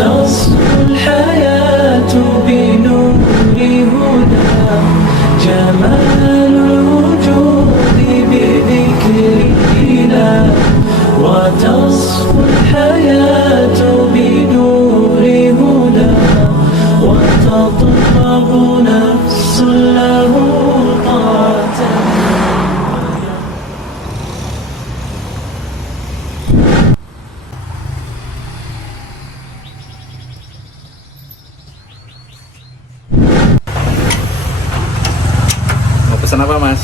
وتصفو الحياة بنور هدى جمال الوجود بذكر الإله وتصفو الحياة بنور هدى وتطلب نفس له طاعة. Mau pesan apa, Mas?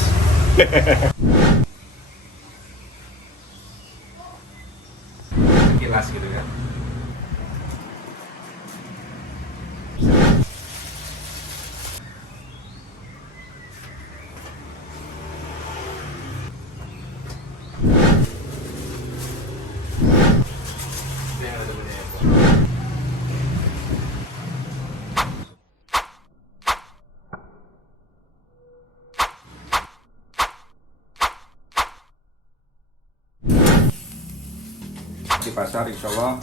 Kilas gitu kan. Di pasar insya Allah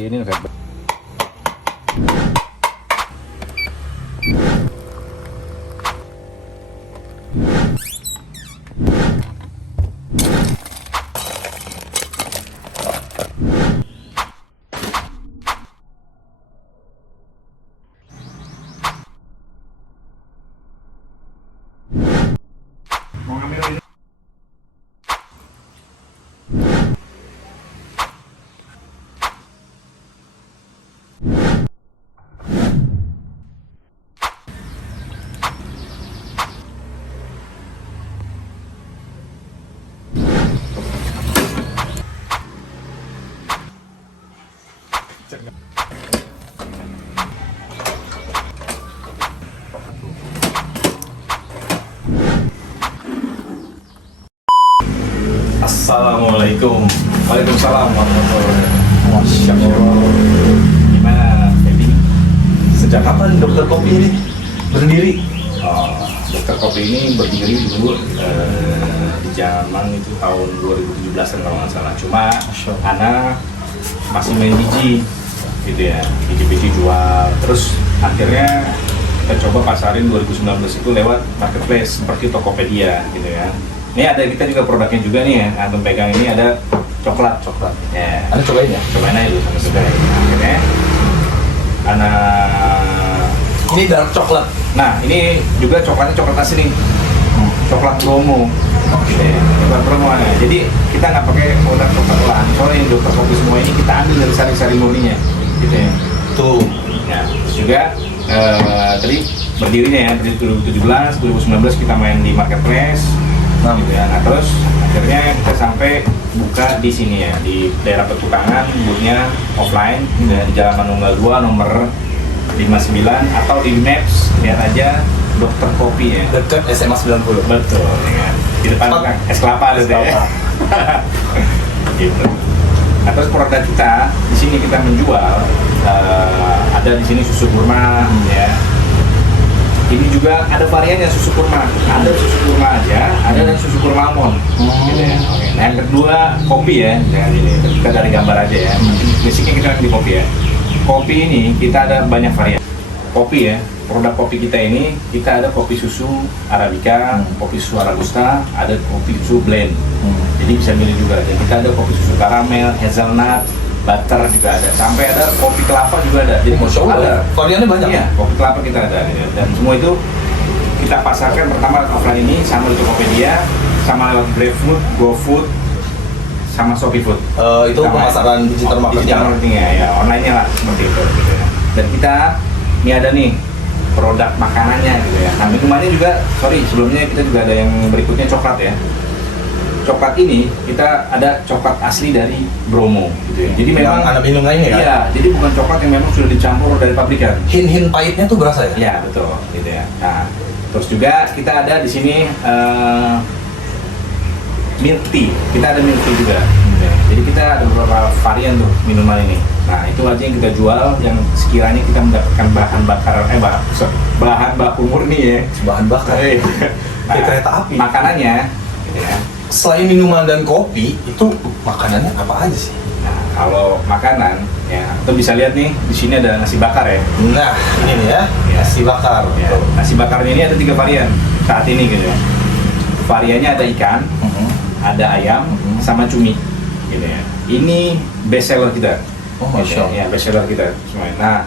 ini red. Mau ngambil ini? Assalamualaikum. Waalaikumsalam warahmatullahi wabarakatuh. Masya Allah. Gimana, Feby? Sejak kapan dokter kopi ini berdiri? Dokter kopi ini berdiri dulu di zaman itu tahun 2017 kalau nggak salah. Cuma anak masih main biji, gitu ya. Biji-biji jual. Terus akhirnya kita coba pasarin 2019 itu lewat marketplace seperti Tokopedia, gitu ya. Ini ada kita juga produknya juga nih ya. Antum pegang ini ada coklat. Ya. Anda cobain ya? Cobain aja dulu sama sebenarnya. Akhirnya anak Ini dark coklat. nah ini juga coklatnya coklat asli, coklat bromo. Gitu ya. Coklat bromo ya. Jadi kita nggak pakai produk coklat olahan. Soalnya ini dokter kopi semua ini kita ambil dari sari-sari murninya, gitu ya. Tuh. Nah, terus juga tadi berdirinya ya dari 2017, 2019 kita main di marketplace. Gitu ya. Nah terus akhirnya kita sampai buka di sini ya di daerah pertukangan, boothnya offline ya, di Jalan Manunggal 2 nomor 59 atau di Maps lihat aja Dokter Kopi ya. Dekat SMA 90. Betul ya kan. Di depan kan es kelapa ada ya. Gitu. Nah terus produk kita di sini kita menjual ada di sini susu kurma ya. Ini juga ada variannya susu kurma, ada susu kurma aja, ada dan susu kurma almond, gitu ya. Oke. Nah yang kedua kopi ya, jangan ini kita dari gambar aja ya. Basicnya kita di kopi ya. Kopi ini kita ada banyak varian. Kopi ya, produk kopi kita ini kita ada kopi susu arabica, kopi susu robusta, ada kopi susu blend. Jadi bisa milih juga. Dan kita ada kopi susu karamel, hazelnut, butter juga ada, sampai ada kopi kelapa juga ada. Jadi ada variannya banyak. Iya, kopi kelapa kita ada ya. Dan semua itu kita pasarkan pertama lewat offline ini sama di Tokopedia, sama lewat GrabFood, GoFood, sama ShopeeFood. Itu Sama pemasaran digital marketing. ya, online-nya lah seperti itu gitu ya. Dan kita ini ada nih produk makanannya gitu ya. Nah minumannya juga, sebelumnya kita juga ada yang berikutnya coklat ya. Coklat ini kita ada coklat asli dari Bromo gitu ya. Jadi memang Anda minum lainnya ya? Iya, jadi bukan coklat yang memang sudah dicampur dari pabrikan. Hin-hin pahitnya tuh berasa ya? Iya, betul gitu ya. Nah, terus juga kita ada di sini milk tea. Kita ada milk tea juga. Ya, jadi kita ada beberapa varian tuh minuman ini. Nah itu aja yang kita jual yang sekiranya kita mendapatkan bahan bakar bahan baku murni ya. Bahan bakar. Nah, Kayak kereta api. Makanannya, gitu ya. Selain minuman dan kopi, itu makanannya apa aja sih? Nah, kalau makanan, ya, kita bisa lihat nih di sini ada nasi bakar ya. Nah, ini nih ya, Ya. nasi bakar. Ya, nasi bakarnya ini ada 3 varian saat ini gitu ya. Variannya ada ikan, ada ayam, sama cumi, gitu ya. Ini best seller kita. Oh, Masya Allah. Ya, best seller kita semuanya. Nah,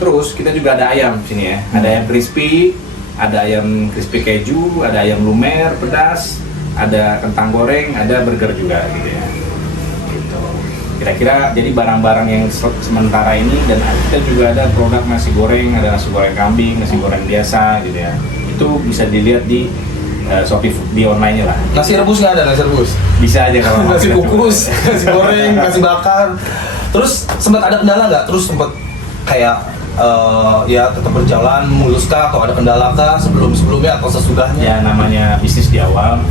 terus kita juga ada ayam di sini ya. Ada ayam crispy, ada ayam crispy keju, ada ayam lumer pedas, ada kentang goreng, ada burger juga gitu ya. Gitu. Kira-kira jadi barang-barang yang sementara ini, dan kita juga ada produk nasi goreng, ada nasi goreng kambing, nasi goreng biasa gitu ya. Itu bisa dilihat di Shopee di online-nya lah. Nasi rebus nggak ada, nasi rebus? Bisa aja kalau mau Nasi kita kukus, coba. nasi goreng, nasi bakar. Terus sempat ada kendala nggak? Terus sempat kayak ya tetap berjalan mulus kah, atau ada kendala kah sebelumnya atau sesudahnya? Ya namanya bisnis di awal,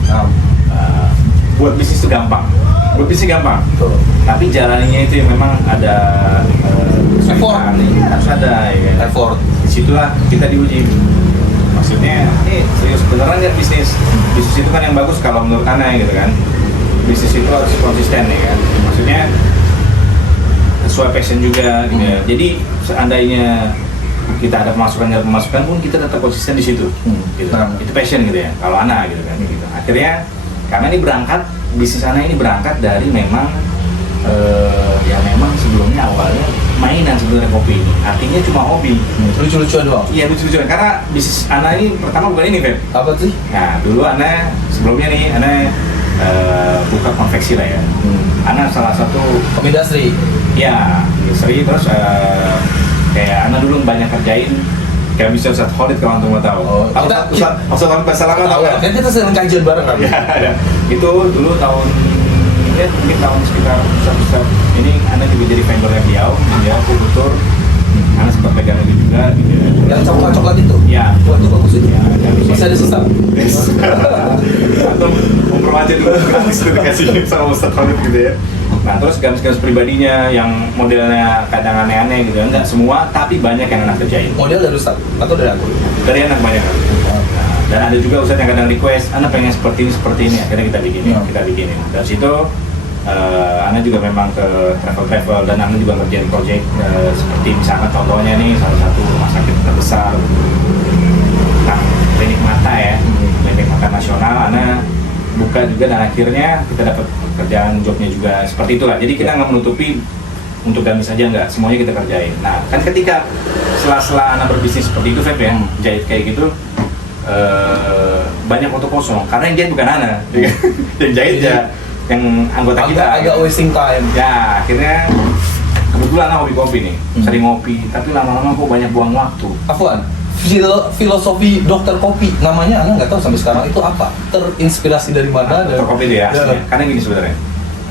buat bisnis itu gampang. Buat bisnis gampang. Betul. Tapi jalannya itu yang memang ada kesulitan. Iya, harus ada ya kan. Effort. Disitulah kita diuji. Maksudnya, serius beneran nggak bisnis? Bisnis itu kan yang bagus kalau menurut Ana gitu kan. Bisnis itu harus konsisten ya kan. Maksudnya sesuai passion juga gitu ya. Jadi seandainya kita ada pemasukan pun kita tetap konsisten di situ. Gitu. Nah. Itu passion gitu ya. Kalau Ana gitu kan. Gitu. Akhirnya karena ini berangkat, bisnis Ana ini berangkat dari memang ya memang sebelumnya awalnya mainan sebenarnya kopi ini. Artinya cuma hobi. Lucu-lucuan doang. Iya lucu-lucuan, karena bisnis Ana ini pertama bukan ini, Feb. Apa sih? Nah, dulu Ana sebelumnya nih Ana buka konveksi lah ya. Ana salah satu Komindastri. ya industri, terus kayak Ana dulu banyak kerjain kayak bisa Ustadz Khalid kalau antum mau tahu. Oh, Tahu Ustadz bahasa lama tahu kan? Kan kita sering kajian bareng kan? Ya, ada. Itu dulu tahun mungkin tahun sekitar Ustadz ini Ana juga jadi vendornya beliau, kultur. Ana sempat pegang itu juga gitu ya. Yang coklat-coklat itu? Ya. Wah, itu bagus itu. Ya, Masih ada sisa? Atau mempermanja dulu gratis itu dikasih sama Ustadz Khalid gitu ya. Nah terus gamis-gamis pribadinya yang modelnya kadang aneh-aneh gitu, enggak semua, tapi banyak yang anak kerjain. Model dari Ustaz? Atau dari aku? Dari anak banyak. Nah, dan ada juga Ustadz yang kadang request, anak pengen seperti ini, akhirnya kita bikinin. Dan situ Ana juga memang ke travel dan Ana juga ngerjain project seperti misalnya contohnya nih salah satu rumah sakit terbesar tentang klinik mata ya, klinik mata nasional. Ana buka juga dan akhirnya kita dapat kerjaan jobnya juga seperti itulah. Jadi kita nggak menutupi untuk gamis aja, nggak, semuanya kita kerjain. Nah kan ketika setelah Ana berbisnis seperti itu, Feb ya, jahit kayak gitu, banyak foto kosong karena yang jahit bukan Ana, yang jahit ya yang anggota kita. Agak wasting time. Ya akhirnya kebetulan Ana hobi kopi nih, sering ngopi, tapi lama-lama kok banyak buang waktu. Afwan, filosofi dokter kopi namanya Ana nggak tahu sampai sekarang itu apa, terinspirasi dari mana? Dokter kopi itu ya, Ya. aslinya. Karena gini sebenarnya,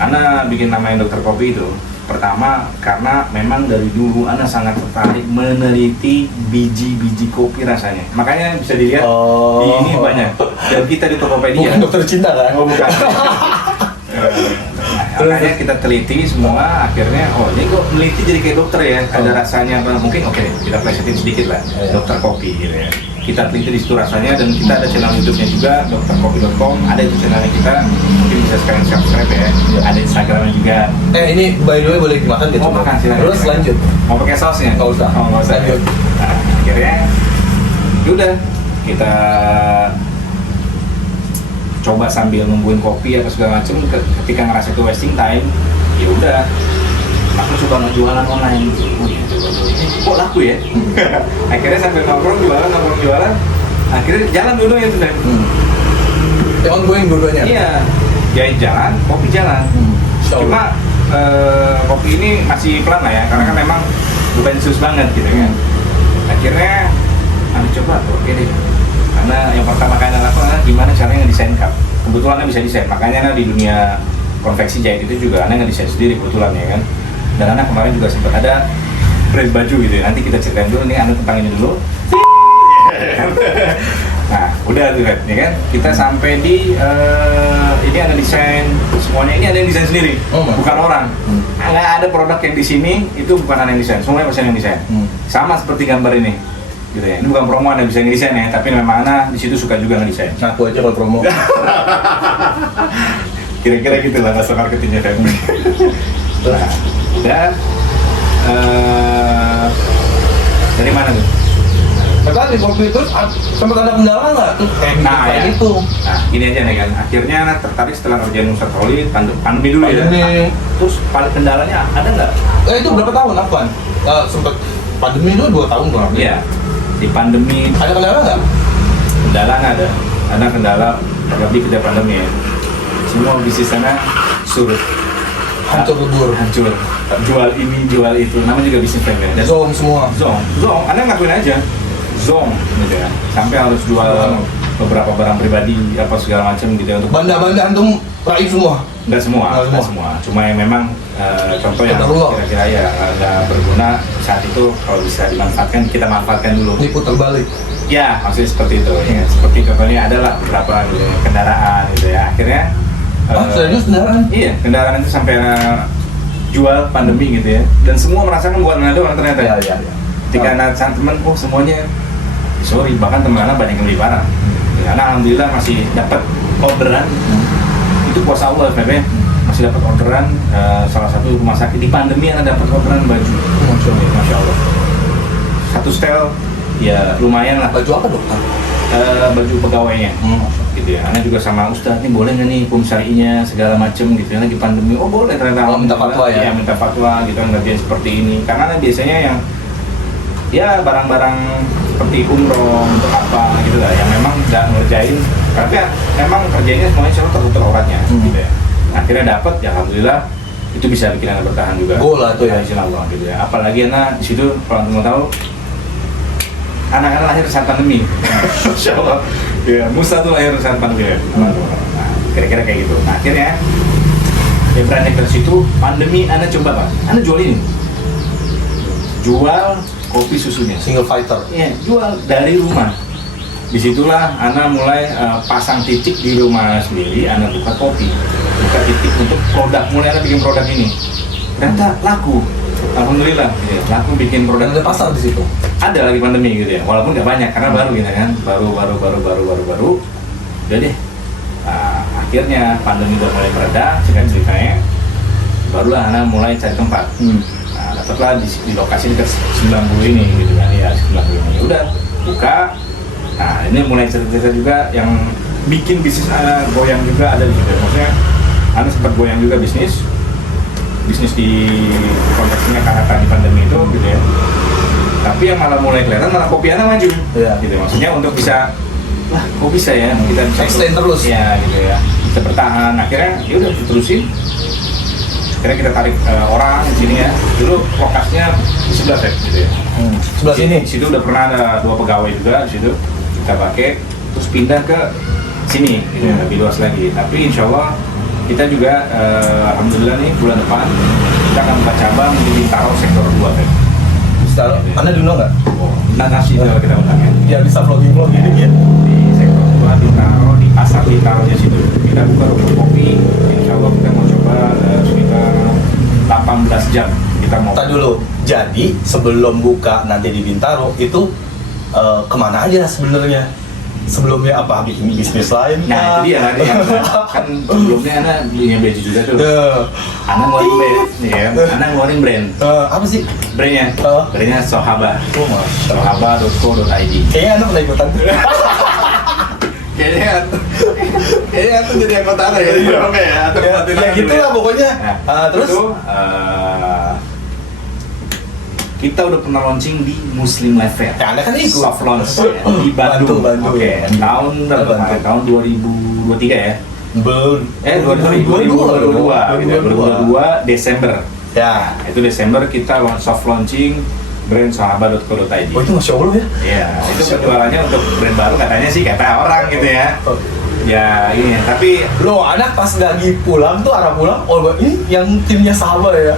Ana bikin namanya dokter kopi itu pertama karena memang dari dulu Ana sangat tertarik meneliti biji-biji kopi rasanya. Makanya bisa dilihat di ini banyak. Dan kita di Tokopedia. Bukan dokter cinta kan? Oh bukan. Makanya kita teliti semua, akhirnya ini kok meliti jadi kayak dokter ya, ada rasanya apa mungkin, oke kita plesetin sedikit lah, dokter kopi gitu ya. Kita teliti di situ rasanya, dan kita ada channel YouTube-nya juga, drkopi.com, ada itu channelnya kita, mungkin bisa sekalian subscribe ya. Ada Instagramnya juga. Ini by the way boleh dimakan gitu? Mau makan silakan. Terus lanjut. Mau pakai sausnya? Nggak usah. Oh, nggak usah. Lanjut. Nah, akhirnya yaudah kita coba sambil nungguin kopi atau segala macem. Ketika ngerasa itu wasting time, ya udah aku coba jualan online. Kok laku ya? Akhirnya sambil nongkrong jualan, akhirnya jalan dulu ya tuh. Ongoing dua-duanya? Iya, jahit jalan, kopi jalan. Cuma kopi ini masih pelan lah ya, karena kan memang bukan serius banget gitu kan. Akhirnya aku coba, oke deh. Karena yang pertama kali aku adalah gimana caranya ngedesain cup. Kebetulan bisa desain, makanya di dunia konveksi jahit itu juga Ana ngedesain sendiri kebetulan ya kan. Dan Ana kemarin juga sempat ada brand baju gitu ya. Nanti kita ceritain dulu nih Ana tentang ini dulu. Nah, udah tuh kan, ya kan? Kita sampai di ini ada desain semuanya, ini ada yang desain sendiri, bukan orang. Nggak ada produk yang di sini itu bukan ada yang desain, semuanya pasti yang desain. Sama seperti gambar ini, gitu ya. Ini bukan promo ada bisa ngedesain ya, tapi memang Ana di situ suka juga ngedesain. Ngaku aja kalau promo. Kira-kira gitu lah bahasa marketingnya kan. Nah, dan dari mana tuh? Tadi waktu itu sempat ada kendala nggak tuh kayak gitu? Nah, gini aja nih kan. Akhirnya Ana tertarik setelah kerjaan Ustadz Khalid, pandemi dulu ya. Terus paling kendalanya ada nggak? Itu berapa tahun Afwan? Sempat pandemi itu 2 tahun kurang lebih. Iya. Di pandemi Ada kendala nggak? kendala nggak ada. Ada kendala lebih ketika pandemi ya. Semua bisnis sana surut. Hancur lebur. Hancur. Jual ini, jual itu. Namanya juga bisnis plan ya. Dan Zong semua. Zong, Anda ngakuin aja Zong gitu ya. Sampai harus jual beberapa barang pribadi apa segala macam gitu ya untuk Banda-banda antum raih semua. Enggak semua. Cuma yang memang contoh yang kira-kira ya nggak berguna saat itu kalau bisa dimanfaatkan kita manfaatkan dulu. Ini putar balik. Ya, maksudnya seperti itu. Ya. Seperti contohnya adalah beberapa gitu ya, kendaraan gitu ya. Akhirnya serius kendaraan? Iya, kendaraan itu sampai jual pandemi gitu ya. Dan semua merasakan bukan Anda doang ternyata. Iya. Ketika anak teman, semuanya sorry, bahkan teman anak banyak yang beli barang. Karena alhamdulillah masih dapat orderan. Itu kuasa Allah sebenarnya. Masih dapat orderan salah satu rumah sakit di pandemi anak dapat orderan baju. Masya Allah. Satu setel ya lumayan lah. Baju apa dok? Baju pegawainya. Gitu ya. Anak juga sama Ustadz, ini boleh nggak nih hukum syari'inya segala macem gitu ya lagi pandemi. Oh boleh ternyata. Minta fatwa ya? Iya minta fatwa gitu ngerjain seperti ini. Karena anak biasanya yang ya barang-barang seperti umroh untuk apa gitu lah yang memang nggak ngerjain tapi ya, memang kerjanya semuanya selalu terputar oratnya gitu ya. Akhirnya dapat ya alhamdulillah itu bisa bikin anak bertahan juga. Goal lah tuh ya. Insyaallah gitu ya. Apalagi anak di situ kalau mau tahu anak-anak lahir saat pandemi. Insyaallah. Ya, Musa tuh lahir saat pandemi. Nah, kira-kira kayak gitu. Nah, akhirnya ya brand dari situ pandemi anak coba Pak. Anak jual ini. Jual kopi susunya. Single fighter. Iya, jual dari rumah. Disitulah Ana mulai pasang titik di rumah sendiri. Ana buka kopi, buka titik untuk produk. Mulai Ana bikin produk ini. Ternyata laku. Alhamdulillah, ya, laku bikin produk. Ada pasar di situ. Ada lagi pandemi gitu ya. Walaupun nggak banyak karena baru gitu kan. Baru. Udah deh. Akhirnya pandemi udah mulai mereda, ceritanya. Barulah Ana mulai cari tempat. Dapatlah di lokasi dekat 90 ini gitu kan ya 90 ini udah buka. Nah ini mulai cerita juga yang bikin bisnis Ana goyang juga ada di situ. Maksudnya Ana sempat goyang juga bisnis di konteksnya karena tadi pandemi itu gitu ya. Tapi yang malah mulai kelihatan malah kopi Ana maju gitu. Maksudnya untuk bisa lah kok bisa ya kita bisa extend terus ya gitu ya bisa bertahan. Akhirnya ya udah diterusin. Akhirnya kita tarik orang di sini ya. Dulu lokasinya di sebelah gitu ya. Sebelah sini. Di situ udah pernah ada 2 pegawai juga di situ. Kita pakai terus pindah ke sini gitu ya, lebih luas lagi. Tapi insya Allah kita juga alhamdulillah nih bulan depan kita akan buka cabang di Bintaro sektor 2 kan. Bintaro. Anda dulu nggak? Oh, nanti itu kita undang ya. Ya bisa vlogging dikit. Di sektor 2 Bintaro di pasar Bintaronya situ. Kita buka rumah kopi. Insya Allah kita mau coba sekitar 18 jam kita mau. Tadi dulu. Jadi sebelum buka nanti di Bintaro itu kemana aja sebenarnya? Sebelumnya apa bikin bisnis lain? Nah itu dia kan sebelumnya Ana punya baju juga tuh. Ana ngeluarin brand, ya. Ana ngeluarin brand. Apa sih? Brandnya? Brandnya Sohaba. Sohaba.co.id. Kayaknya Anda pernah ikutan. Kayaknya tuh jadi anggota Ana ya. Oke ya. Ya gitu lah pokoknya. Terus? Itu, kita udah pernah launching di Muslim Life Fair. Ya, Anda kan ikut. Soft launch ya, di Bandung. Bantu. Oke. Tahun berapa kemarin? Tahun 2023 ya. Belum. 2022 gitu. 2022 Desember. Ya. Nah, itu Desember kita soft launching brand Sohaba.co.id. Oh itu Masya Allah ya? Iya, itu penjualannya untuk brand baru katanya sih kata orang gitu ya. Ya ini ya, tapi Loh, anak pas lagi pulang tuh arah pulang, ini yang timnya sama ya.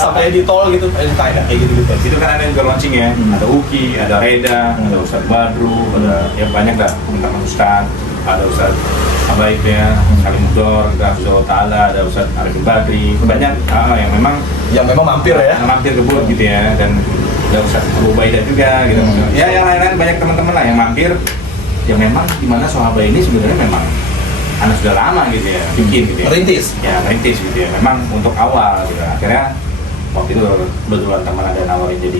Sampai di tol gitu, kayak gitu. itu kan ada yang juga launching ya, ada Uki, ada Reda, ada Ustadz Badru, ada ya banyak lah teman-teman Ustadz, ada Ustadz Habaibnya, Salim Dor, ada Ustadz Ta'ala, ada Ustadz Arifin Badri, banyak yang memang mampir ya. mampir kebun gitu ya, dan ada Ustadz Abu Ubaidah juga gitu. Ya yang lain-lain banyak teman-teman lah yang mampir, yang memang dimana Sohaba ini sebenarnya memang anak sudah lama gitu ya, bikin gitu ya. Merintis gitu ya, memang untuk awal gitu. Akhirnya waktu itu kebetulan teman ada nawarin jadi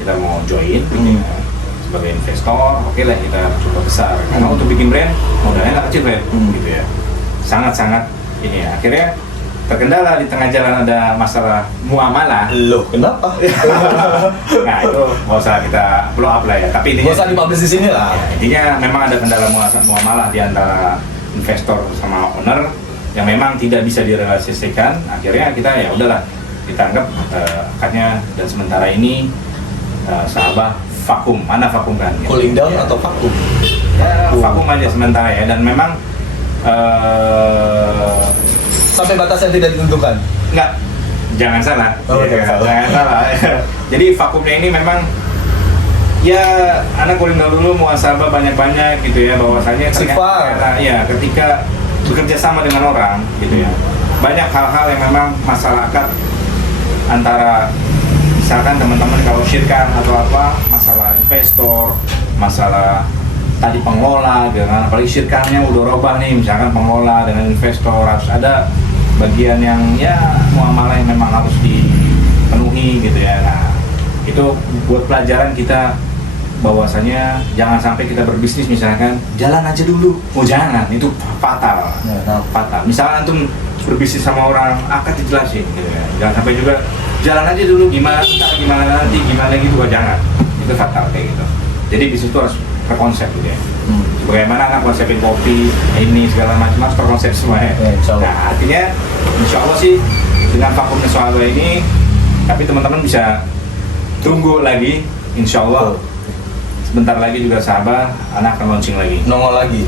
kita mau join gitu ya, sebagai investor, oke lah kita coba besar. Karena untuk bikin brand modalnya nggak kecil Fred, gitu ya. Sangat-sangat ini ya. Akhirnya terkendala di tengah jalan ada masalah muamalah. Loh, kenapa? Nah itu nggak usah kita blow up lah ya. Tapi intinya Nggak usah dipublish di sini lah. ya, intinya memang ada kendala muamalah di antara investor sama owner yang memang tidak bisa direalisasikan. Akhirnya kita ya udahlah, kita anggap akadnya dan sementara ini Sahabah vakum. Mana vakum kan? Cooling down ya. atau vakum? Ya, vakum aja sementara ya, dan memang Sampai batas yang tidak ditentukan. enggak, jangan salah. Oh, jangan salah. Jadi vakumnya ini memang ya anak cooling down dulu, muhasabah banyak-banyak gitu ya, bahwasanya Istighfar. ya ketika bekerja sama dengan orang gitu ya, banyak hal-hal yang memang masyarakat antara misalkan teman-teman kalau syirkan atau apa, masalah investor, masalah tadi pengelola gitu kan, apalagi syirkannya udah robah nih, misalkan pengelola dengan investor harus ada bagian yang ya muamalah yang memang harus dipenuhi gitu ya. Nah itu buat pelajaran kita, bahwasanya jangan sampai kita berbisnis misalkan jalan aja dulu, jangan, itu fatal. Fatal. Misalkan antum berbisnis sama orang, akad dijelasin gitu ya, jangan sampai juga jalan aja dulu, gimana nanti gimana gitu, jangan, itu fatal kayak gitu. Jadi bisnis itu harus terkonsep gitu ya. Bagaimana nggak konsepin kopi ini segala macam, harus terkonsep semua ya. Nah artinya insya Allah sih dengan vakumnya Sahabah ini, tapi teman-teman bisa tunggu lagi, insya Allah sebentar lagi juga Sahabah anak akan launching lagi. Nongol lagi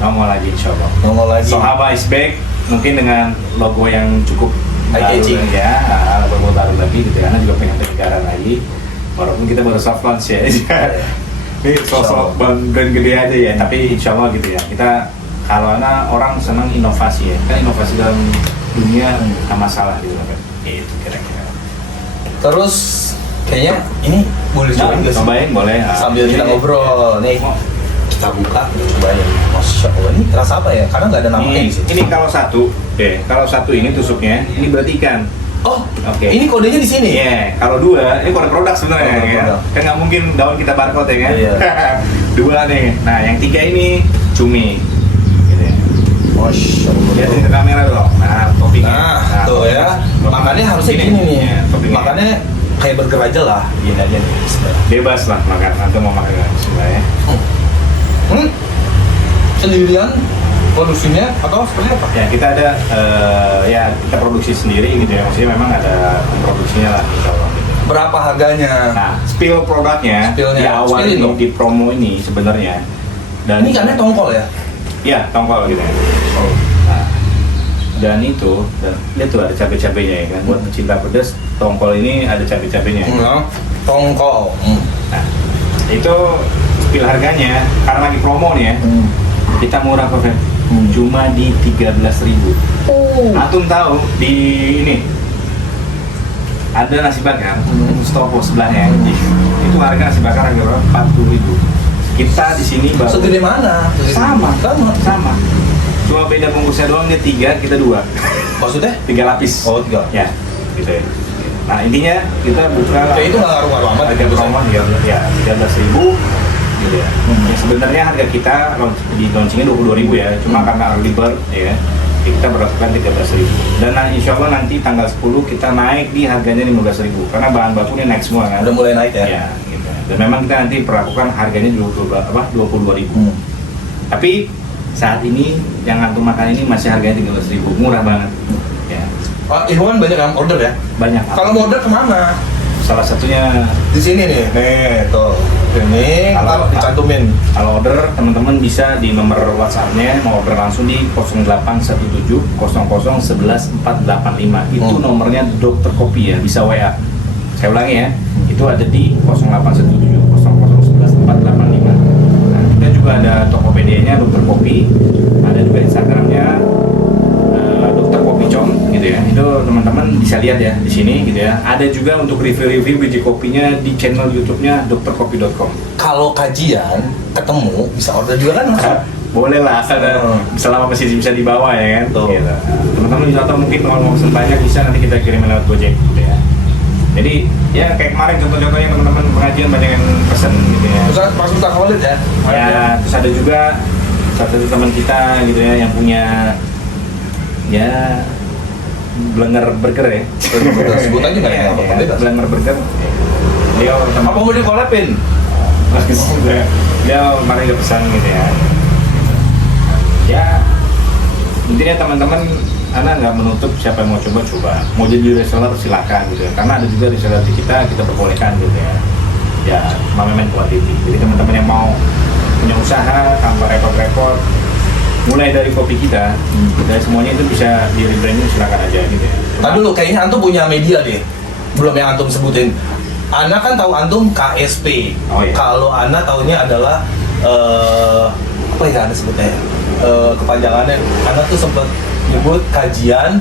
insya Allah. Sahabah is back, mungkin dengan logo yang cukup eye-catching ya, logo baru lagi gitu ya. Anak juga pengen penyegaran lagi, walaupun kita baru soft launch ya. Ini sosok brand gede aja ya, tapi insya Allah gitu ya. Kita kalau orang senang inovasi ya, kan inovasi dalam dunia nggak masalah gitu kan. Itu kira-kira. Terus kayaknya ini boleh cobain nggak sih? Cobain boleh. Sambil kita ngobrol nih. Kita buka, cobain. Masya Allah, ini rasa apa ya? Karena nggak ada namanya di sini. Ini kalau satu ini tusuknya, ini berarti ikan. Oh, Oke. Ini kodenya di sini. Iya, kalau dua, ini kode produk sebenarnya Kode ya. produk. Kan nggak mungkin daun kita barcode ya kan. Iya. Dua nih. Nah, yang tiga ini cumi. Gitu ya. Masya Allah. Lihatin ke kamera dong. Nah, toppingnya. Nah, tuh ya. Makannya harusnya gini nih. Ya, toppingnya. Makannya kayak burger aja lah. Gini aja nih. Bebas lah makan. Nanti mau makan nggak? Sebenarnya. Sendirian produksinya atau seperti apa? Ya kita ada ya kita produksi sendiri gitu ya. Maksudnya memang ada produksinya lah insya Allah. Gitu. Berapa harganya? Nah, spill produknya di awal Spillin ini, dong. di promo ini sebenarnya. Dan Ini ikannya tongkol ya? Iya, tongkol gitu ya. Oh. Nah, dan itu, dan lihat tuh ada cabai-cabainya ya kan. Buat pecinta pedas, tongkol ini ada cabai-cabainya. Tongkol. Nah, itu spill harganya karena lagi promo nih ya. Kita murah kok, Fred. Cuma di 13.000. Antum tahu di ini ada nasi bakar, Mustopo sebelahnya. Itu harga nasi bakar harga berapa? 40.000. Kita di sini baru Segede mana? sama. Cuma beda bungkusnya doang, dia 3, kita 2. Maksudnya? 3 lapis. Oh, 3. Ya, gitu ya. Nah intinya kita buka Kayak itu nggak ngaruh-ngaruh amat. harga promo ya 13.000 gitu ya. Ya sebenarnya harga kita di launchingnya 22.000 ya, cuma karena early bird ya kita berlakukan 13.000. Dan insya Allah nanti tanggal 10 kita naik di harganya 15.000 karena bahan bakunya naik semua kan. Udah mulai naik ya? Ya gitu. Dan memang kita nanti perlakukan harganya 22.000. Tapi saat ini yang antum makan ini masih harganya 13.000, murah banget. Ya. Pak Iwan banyak yang order ya? Banyak. Kalau mau order kemana? Salah satunya Di sini nih. Nih, tuh. Ini Kalau- ntar dicantumin. Kalau order teman-teman bisa di nomor WhatsApp-nya, mau order langsung di 0817 00 11 485. Itu nomornya Dokter Kopi ya, bisa WA. Saya ulangi ya, itu ada di 0817 00 11 485. Nah, kita juga ada Tokopedia-nya Dokter Kopi, ada juga Instagram-nya Dokter Kopi Com gitu ya. Itu teman-teman bisa lihat ya di sini gitu ya. Ada juga untuk review-review biji kopinya di channel YouTube-nya dokterkopi.com. Kalau kajian ketemu bisa order juga kan langsung. Boleh lah, asal selama masih bisa dibawa ya kan. Betul. Gitu. Teman-teman bisa atau mungkin mau pesen banyak bisa nanti kita kirim lewat Gojek gitu ya. Jadi ya kayak kemarin contoh-contohnya teman-teman pengajian banyak yang pesen gitu ya. Terus pas kita Khalid ya. Ya, terus ada juga satu teman kita gitu ya yang punya ya Blenger Burger ya. Sebut aja nggak ada apa-apa, bebas. Blenger Burger. Dia Apa mau di collabin? dia kemarin udah pesan gitu ya. Ya intinya teman-teman, Ana nggak menutup siapa yang mau coba-coba. Mau jadi reseller silakan gitu ya. Karena ada juga reseller di kita perbolehkan gitu ya. Ya, main quality. Jadi teman-teman yang mau punya usaha tanpa repot-repot, mulai dari kopi kita, dari semuanya itu bisa di rebranding silakan aja gitu ya. Tadi dulu kayaknya antum punya media deh. Belum yang antum sebutin. Ana kan tahu antum KSP. Oh, iya. Kalau Ana taunya adalah apa ya Ana sebutnya? Kepanjangannya Ana tuh sempat nyebut kajian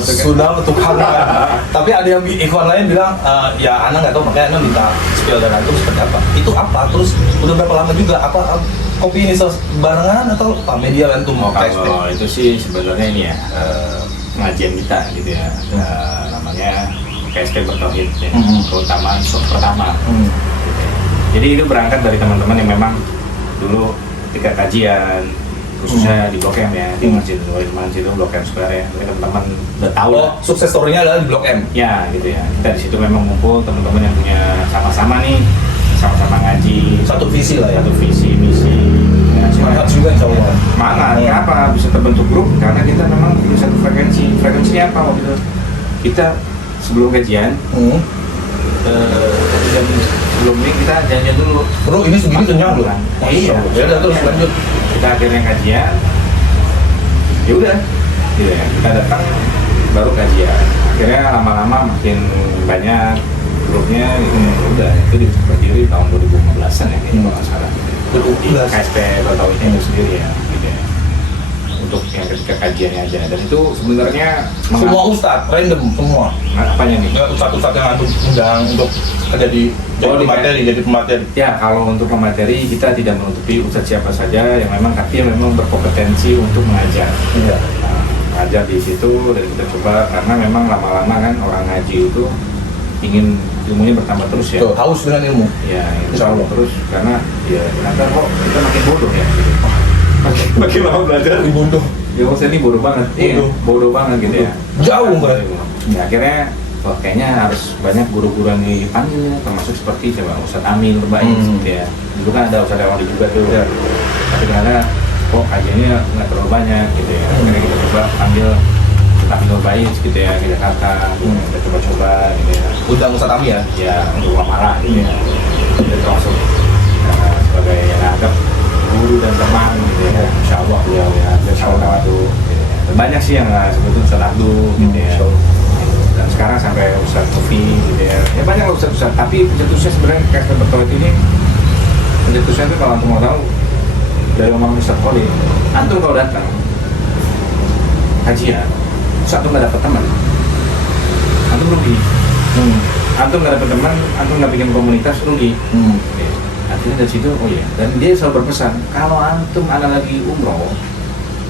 Sunda Petukangan. Tapi ada yang iklan lain bilang ya Ana nggak tahu, makanya Ana minta spill dari antum seperti apa. Itu apa? Terus udah berapa lama juga? Apa kopi ini barengan atau apa media antum mau KSP? Kalau itu sih sebenarnya ini ya pengajian kita gitu ya. Namanya KSP Bertauhid ya. Keutamaan pertama. Jadi itu berangkat dari teman-teman yang memang dulu ketika kajian khususnya di Blok M ya, di Masjid Nurul itu Blok M Square ya. Mungkin teman-teman udah tahu lah. Sukses story-nya adalah di Blok M. Ya gitu ya. Kita di situ memang ngumpul teman-teman yang punya sama-sama nih, sama-sama ngaji, Satu visi lah ya. satu visi misi. Ya, Semangat juga insya Allah. Semangat. Iya. Kenapa bisa terbentuk grup? Karena kita memang punya satu frekuensi. Frekuensinya apa waktu itu? Kita sebelum kajian, satu jam sebelum ini kita janjian dulu. Bro, ini segini kenyang loh. Iya. Ya udah terus lanjut. Kita akhirnya kajian. Ya udah. Gitu ya. Kita datang baru kajian. Akhirnya lama-lama makin banyak grupnya gitu. Ya udah, itu berdiri tahun 2015-an ya kayaknya kalau nggak salah. Di 2015. KSP Bertauhid itu sendiri ya, gitu ya. Untuk yang ketika kajiannya aja, dan itu sebenarnya Semua ustadz, random semua. apanya nih? Enggak ustadz-ustadz yang antum undang untuk jadi Oh, di- jadi pemateri. Ya, kalau untuk pemateri kita tidak menutupi ustadz siapa saja yang memang tapi yang memang berkompetensi untuk mengajar. Iya. Nah, mengajar di situ dan kita coba karena memang lama-lama kan orang ngaji itu ingin ilmunya bertambah terus ya. Tuh, haus dengan ilmu. Ya, Insya Allah. terus karena ya ternyata kok kita makin bodoh ya. Gitu. Makin lama belajar. Bodoh. Ya saya ini bodoh banget. Iya, bodoh banget gitu ya. Jauh banget. Ya akhirnya wah, kayaknya harus banyak guru-guru yang dipanggil, termasuk seperti coba Ustadz Amil Baik gitu ya. Dulu kan ada Ustadz Awali juga tuh. Ya. Tapi ternyata kok kajiannya nggak terlalu banyak gitu ya. Akhirnya kita coba panggil Ustadz Amil Baik gitu ya, kita kata, kita coba-coba gitu ya. Undang Ustadz Ami ya. Ya untuk lamaran gitu ya. Kita termasuk sebagai yang anggap guru dan teman gitu ya. Insya Allah beliau ya. Insya Allah tuh. Gitu ya. Dan banyak sih yang sebetulnya Ustadz Abdul gitu ya. Insya Allah. Dan sekarang sampai Ustadz Kofi gitu ya. Ya banyak lah Ustadz-Ustadz. Tapi pencetusnya sebenarnya KSP Bertauhid ini pencetusnya itu kalau antum mau tahu dari omong Ustadz Khalid. Antum kalau datang kajian, terus antum nggak dapet teman, antum rugi. Antum nggak dapet teman, antum nggak bikin komunitas, rugi. Oke. Akhirnya dari situ, oh iya. Dan dia selalu berpesan, kalau antum ada lagi umroh,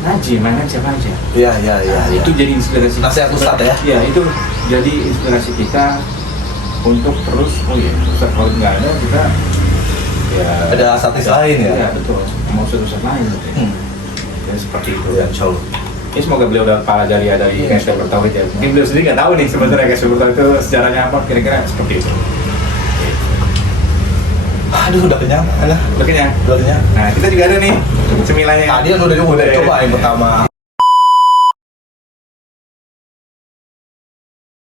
ngaji, main ngaji apa aja. Iya, iya, iya. Nah, itu jadi inspirasi. Nasihat Ustadz ya? Iya, itu jadi inspirasi kita untuk terus, oh iya, Ustadz kalau nggak ada, kita ya Ada artis lain ya? Iya, betul. Mau Ustadz lain gitu. Ya, seperti itu. Ya, insya Allah. Ini semoga beliau dapat pelajari dari Iya. KSP Bertauhid ya. Mungkin beliau sendiri nggak tahu nih sebenarnya KSP Bertauhid itu sejarahnya apa, kira-kira seperti itu. Aduh, udah kenyang. Ada. Udah kenyang? Udah kenyang. Nah, kita juga ada nih cemilannya. Tadi kan udah coba yang pertama.